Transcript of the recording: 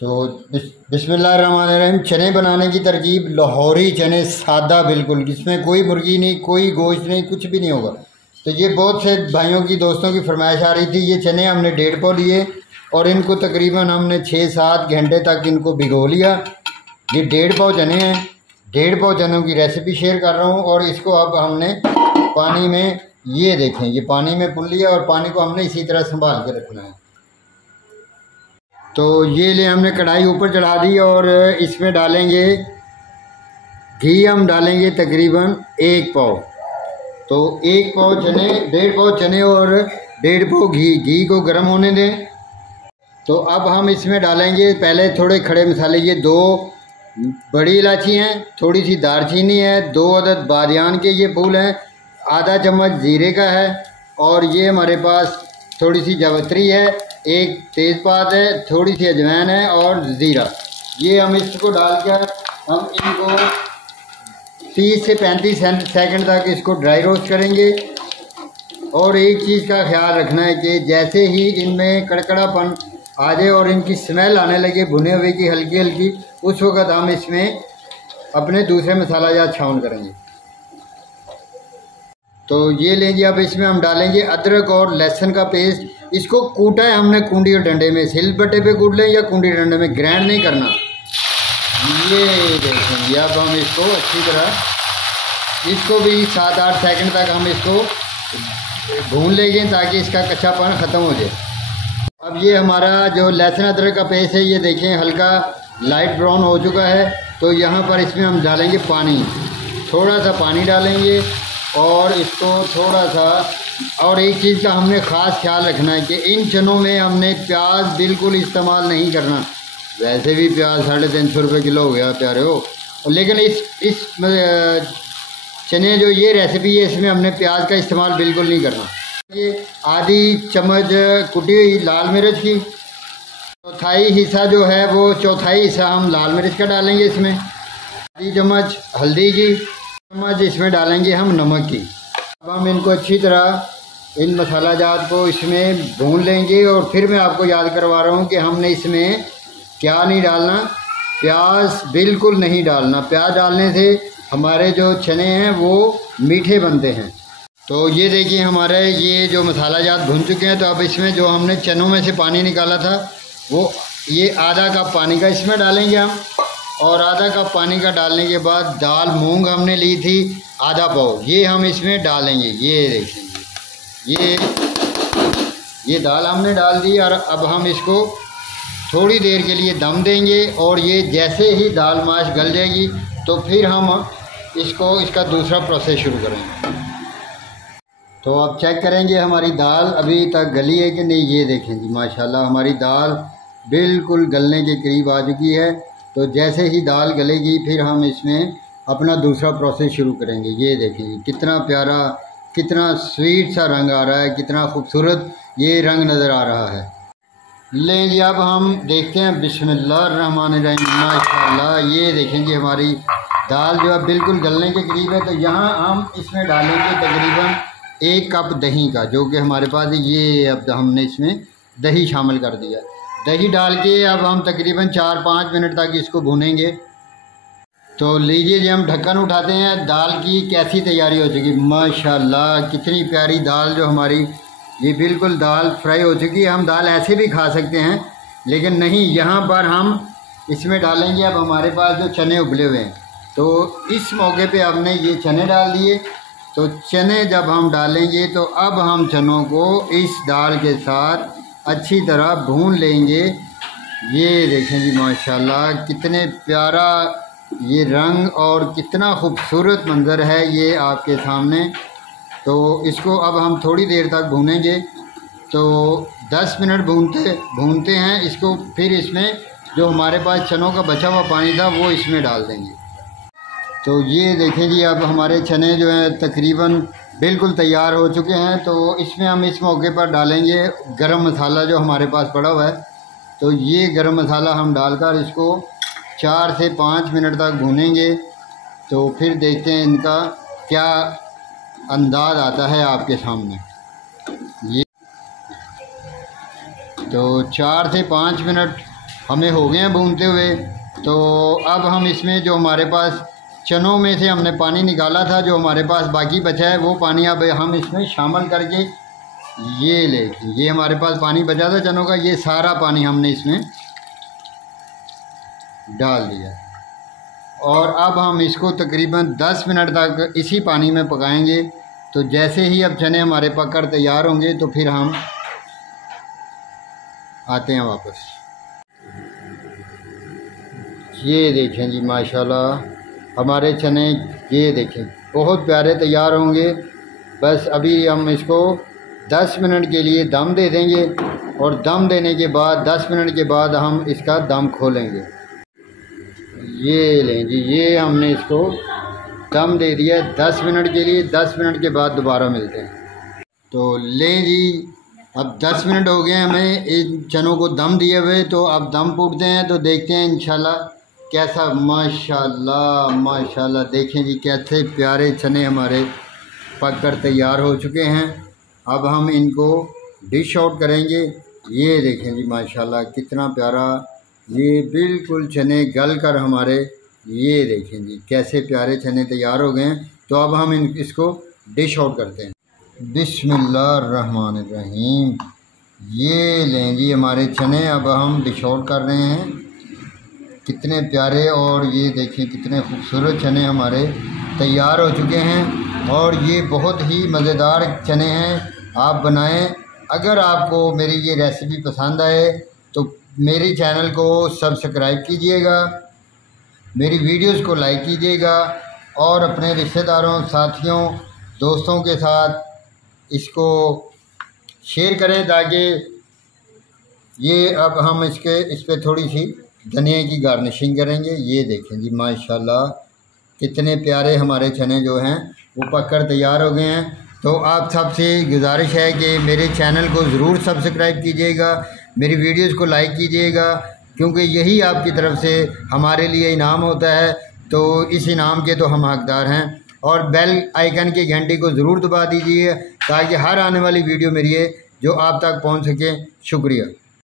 तो बिस्मिल्लाहिर्रहमानिर्रहीम। चने बनाने की तरकीब, लाहौरी चने सादा बिल्कुल, इसमें कोई मुर्गी नहीं, कोई गोश्त नहीं, कुछ भी नहीं होगा। तो ये बहुत से भाइयों की दोस्तों की फरमाइश आ रही थी। ये चने हमने 1.5 पाव लिए और इनको तकरीबन हमने 6-7 घंटे तक इनको भिगो लिया। ये 1.5 पाव चने हैं। 1.5 पाव चनों की रेसिपी शेयर कर रहा हूँ। और इसको अब हमने पानी में, ये देखें, ये पानी में पुन लिया और पानी को हमने इसी तरह संभाल के रखना है। तो ये ले हमने कढ़ाई ऊपर चढ़ा दी और इसमें डालेंगे घी। हम डालेंगे तकरीबन 1 पाव। तो 1 पाव चने, 1.5 पाव चने और 1.5 पाव घी को गर्म होने दें। तो अब हम इसमें डालेंगे पहले थोड़े खड़े मसाले। ये 2 बड़ी इलायची हैं, थोड़ी सी दालचीनी है, 2 अदद बादियान के ये फूल हैं, आधा चम्मच जीरे का है, और ये हमारे पास थोड़ी सी जावित्री है, 1 तेज़पात है, थोड़ी सी अजवाइन है और ज़ीरा। ये हम इसको डालकर हम इनको 30 से 35 सेकंड तक इसको ड्राई रोस्ट करेंगे। और एक चीज़ का ख्याल रखना है कि जैसे ही इनमें कड़कड़ापन आ जाए और इनकी स्मेल आने लगे भुने हुए की हल्की हल्की, उस वक़्त हम इसमें अपने दूसरे मसाला जात शामिल करेंगे। तो ये लेंगे। अब इसमें हम डालेंगे अदरक और लहसुन का पेस्ट। इसको कूटा है हमने कूंडी और डंडे में, सिलबट्टे पे कूट लें या कूंडी डंडे में, ग्राइंड नहीं करना। ये देखेंगे। अब हम इसको अच्छी तरह, इसको भी 7-8 सेकंड तक हम इसको भून लेंगे ताकि इसका कच्चापन ख़त्म हो जाए। अब ये हमारा जो लहसुन अदरक का पेस्ट है, ये देखें हल्का लाइट ब्राउन हो चुका है। तो यहाँ पर इसमें हम डालेंगे पानी, थोड़ा सा पानी डालेंगे और इसको थोड़ा सा। और एक चीज़ का हमने ख़ास ख्याल रखना है कि इन चनों में हमने प्याज बिल्कुल इस्तेमाल नहीं करना। वैसे भी प्याज 350 रुपये किलो हो गया प्यारे हो, लेकिन इस चने जो ये रेसिपी है इसमें हमने प्याज का इस्तेमाल बिल्कुल नहीं करना। ये आधी चम्मच कुटी हुई लाल मिर्च की, चौथाई हिस्सा जो है वो चौथाई हिस्सा हम लाल मिर्च का डालेंगे इसमें, आधी चम्मच हल्दी की, चम्मच इसमें डालेंगे हम नमक की। अब हम इनको अच्छी तरह इन मसाला जात को इसमें भून लेंगे। और फिर मैं आपको याद करवा रहा हूँ कि हमने इसमें क्या नहीं डालना, प्याज बिल्कुल नहीं डालना। प्याज डालने से हमारे जो चने हैं वो मीठे बनते हैं। तो ये देखिए हमारे ये जो मसाला जात भून चुके हैं। तो अब इसमें जो हमने चनों में से पानी निकाला था वो ये आधा कप पानी का इसमें डालेंगे हम। और आधा कप पानी का डालने के बाद दाल मूंग हमने ली थी आधा पाव, ये हम इसमें डालेंगे। ये देखेंगे, ये दाल हमने डाल दी। और अब हम इसको थोड़ी देर के लिए दम देंगे। और ये जैसे ही दाल माश गल जाएगी तो फिर हम इसका दूसरा प्रोसेस शुरू करेंगे। तो अब चेक करेंगे हमारी दाल अभी तक गली है कि नहीं। ये देखें जी माशाल्लाह हमारी दाल बिल्कुल गलने के करीब आ चुकी है। तो जैसे ही दाल गलेगी फिर हम इसमें अपना दूसरा प्रोसेस शुरू करेंगे। ये देखिए कितना प्यारा, कितना स्वीट सा रंग आ रहा है, कितना खूबसूरत ये रंग नज़र आ रहा है। लें जी अब हम देखते हैं। बिस्मिल्लाहिर्रहमानिर्रहीम। माशाल्लाह ये देखें जी हमारी दाल जो है बिल्कुल गलने के करीब है। तो यहाँ हम इसमें डालेंगे तकरीबन 1 कप दही का, जो कि हमारे पास ये अब हमने इसमें दही शामिल कर दिया। दही डाल के अब हम तकरीबन 4-5 मिनट तक इसको भूनेंगे। तो लीजिए जी हम ढक्कन उठाते हैं। दाल की कैसी तैयारी हो चुकी, माशाल्लाह कितनी प्यारी दाल जो हमारी, ये बिल्कुल दाल फ्राई हो चुकी है। हम दाल ऐसे भी खा सकते हैं लेकिन नहीं, यहाँ पर हम इसमें डालेंगे अब हमारे पास जो चने उबले हुए हैं। तो इस मौके पे हमने ये चने डाल दिए। तो चने जब हम डालेंगे तो अब हम चनों को इस दाल के साथ अच्छी तरह भून लेंगे। ये देखें जी माशाल्लाह कितने प्यारा ये रंग और कितना खूबसूरत मंज़र है ये आपके सामने। तो इसको अब हम थोड़ी देर तक भूनेंगे। तो 10 मिनट भूनते हैं इसको। फिर इसमें जो हमारे पास चनों का बचा हुआ पानी था वो इसमें डाल देंगे। तो ये देखें जी अब हमारे चने जो हैं तकरीबन बिल्कुल तैयार हो चुके हैं। तो इसमें हम इस मौके पर डालेंगे गरम मसाला जो हमारे पास पड़ा हुआ है। तो ये गरम मसाला हम डालकर इसको 4 से 5 मिनट तक भूनेंगे। तो फिर देखते हैं इनका क्या अंदाज़ आता है आपके सामने। ये तो 4 से 5 मिनट हमें हो गए हैं भूनते हुए। तो अब हम इसमें जो हमारे पास चनों में से हमने पानी निकाला था, जो हमारे पास बाकी बचा है, वो पानी अब हम इसमें शामिल करके ये लेके, ये हमारे पास पानी बचा था चनों का, ये सारा पानी हमने इसमें डाल दिया। और अब हम इसको तकरीबन 10 मिनट तक इसी पानी में पकाएंगे। तो जैसे ही अब चने हमारे पककर तैयार होंगे तो फिर हम आते हैं वापस। ये देखें जी माशाल्लाह हमारे चने, ये देखें बहुत प्यारे तैयार होंगे। बस अभी हम इसको 10 मिनट के लिए दम दे देंगे और दम देने के बाद 10 मिनट के बाद हम इसका दम खोलेंगे। ये लें जी, ये हमने इसको दम दे दिया 10 मिनट के लिए। 10 मिनट के बाद दोबारा मिलते हैं। तो लें जी, अब 10 मिनट हो गए हमें इन चनों को दम दिए हुए। तो अब दम फूटते हैं तो देखते हैं इंशाल्लाह कैसा। माशाल्लाह माशाल्लाह देखें जी कैसे प्यारे चने हमारे पककर तैयार हो चुके हैं। अब हम इनको डिश आउट करेंगे। ये देखें जी माशाल्लाह कितना प्यारा, ये बिल्कुल चने गल कर हमारे, ये देखें जी कैसे प्यारे चने तैयार हो गए हैं। तो अब हम इसको डिश आउट करते हैं। बिस्मिल्लाहिर्रहमानिर्रहीम। ये लें जी हमारे चने, अब हम डिश आउट कर रहे हैं। कितने प्यारे और ये देखें कितने खूबसूरत चने हमारे तैयार हो चुके हैं। और ये बहुत ही मज़ेदार चने हैं, आप बनाएं। अगर आपको मेरी ये रेसिपी पसंद आए तो मेरे चैनल को सब्सक्राइब कीजिएगा, मेरी वीडियोस को लाइक कीजिएगा और अपने रिश्तेदारों, साथियों, दोस्तों के साथ इसको शेयर करें ताकि ये। अब हम इस पर थोड़ी सी धनिया की गार्निशिंग करेंगे। ये देखें जी माशाल्लाह कितने प्यारे हमारे चने जो हैं वो पककर तैयार हो गए हैं। तो आप सबसे गुजारिश है कि मेरे चैनल को ज़रूर सब्सक्राइब कीजिएगा, मेरी वीडियोस को लाइक कीजिएगा, क्योंकि यही आपकी तरफ से हमारे लिए इनाम होता है। तो इस इनाम के तो हम हकदार हैं। और बेल आइकन की घंटी को ज़रूर दबा दीजिए ताकि हर आने वाली वीडियो मेरी है जो आप तक पहुंच सके। शुक्रिया।